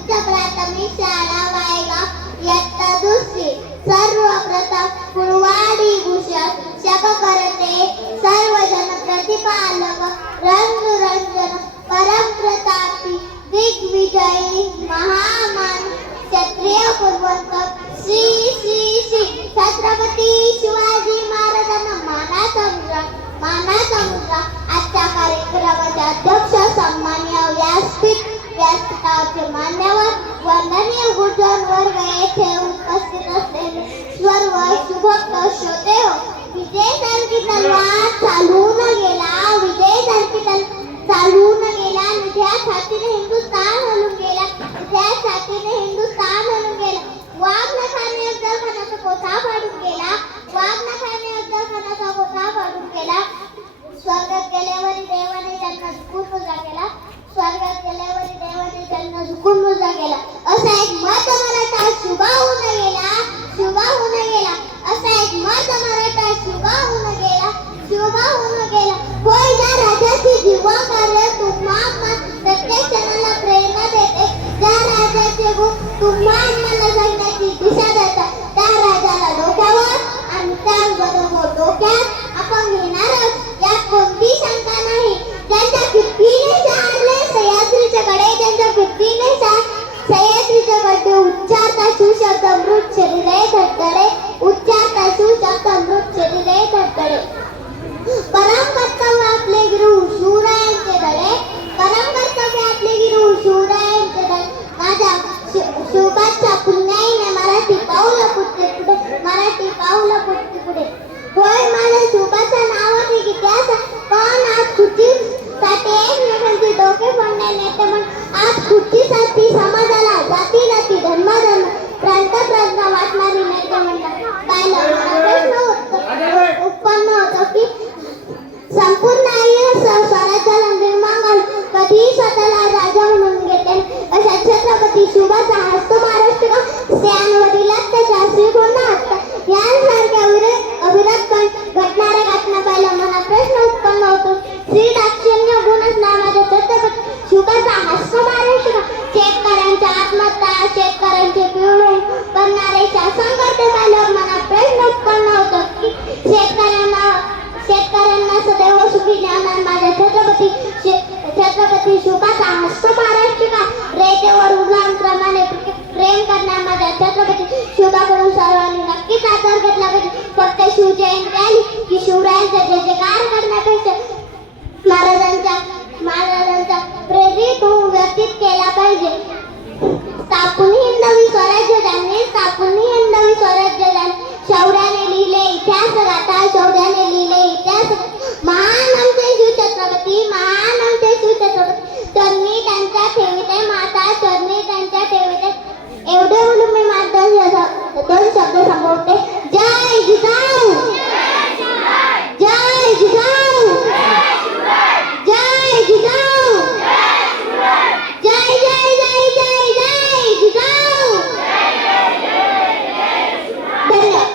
उच्च प्राथमिक शाळा वायगाव इयत्ता दुसरी. सर्वप्रथम फुलवाडी भूषण शक करते सर्वजन प्रतिपालक रंगरंजन परमप्रतापी दिग्विजयी महामान क्षत्रिय कुलवंत श्री श्री श्री छत्रपती शिवाजी महाराजांना मानाचा मुद्रा. आजच्या कार्यक्रमाचे अध्यक्ष सन्माननीय व्यासपीठाचे मान्यवर वंदनीय गुरुजन वर्ग येथे उपस्थित असलेले सर्व शुभक्त श्रोते हो. विजयसारखी तलवार चालून गेला निध्या छातीने हिंदुस्थान हलून गेला. वाघ नखाने अफजल खानाचा कोथा फाडून गेला. स्वर्गात गेल्यावरी देवाने त्यांना झुकून मुजरा केला. असा एक मत मराठा शुभा होऊन गेला. होय ज्या राजाची जीवा कार्य तुम्हा प्रत्येक क्षणाला प्रेरणा देते, ज्या राजाचे गुण तुम्हा आम्हाला जगण्याची दिशा देतात, त्या राजाला डोक्यावर आणि त्याचबरोबर डोक्यात आपण घेणारच, यात कोणती शंका नाही. ज्यांच्या कीर्तीने शहारले सह्याद्रीच्या कडे, त्यांच्या कीर्तीने सह्याद्रीच्या कडे उच्चारता शिवशब्द मृत शरीरे धडधडे. परम कर्तव्य आपले गुरु शिवरायांचे धडे. माझ्या शिवबाच्या पुण्याईने मराठी पाऊलं पुढे पुढे. होय माझ्या शिवबाच्या नावाने इतिहास, पण आज खुर्चीसाठी एकमेकांचे डोके फोडणे नेते म्हणून आज खुर्चीसाठी समाजाला जाती धर्म प्रांत वाटणारी नेते म्हणतात. प्रश्न उत्पन्न होतो की संपूर्ण स्वराज्याला निर्माण कधी स्वतःला राजा म्हणून घेते. अशा छत्रपती शिवाचा हस्त महाराष्ट्र स्त्रियांवरील अत्याचार श्रीगोंदा यांसारख्या अविरत घटनाऱ्या घटना पाहिल्या मला प्रश्न उत्पन्न होतो. श्री दाक्षिण्य गुणच नावाच्या छत्रपती शिवाचा हस्त महाराष्ट्र शेतकऱ्यांच्या आत्महत्या, शेतकऱ्यांचे पिळवून करणारे शासन करते पाहिल्यावर मला प्रश्न उत्पन्न होतो की शेतकऱ्यांना सदैव सुखी ठेवणार माझ्या छत्रपती शिवाचा हस्त महाराष्ट्र का रेतेवर उलांप्रमाणे प्रेम करणार माझ्या छत्रपती शिवाकडून सर्वांनी नक्कीच आदर घेतला पाहिजे. फक्त शिवजयंती आली की शिवरायांचा जय जयकार करण्यापेक्षा महाराजांचा प्रेरित होऊन व्यतीत केला पाहिजे. स्थापन हिंदवी स्वराज्य ज्यांनी शौर्याने लिहिले इतिहास गाथा, महान आमचे शिवछत्रपती. चरणी त्यांच्या ठेवीते माता, एवढे बोलून मी माझे दोन शब्द संपवते. जय जिजाऊ.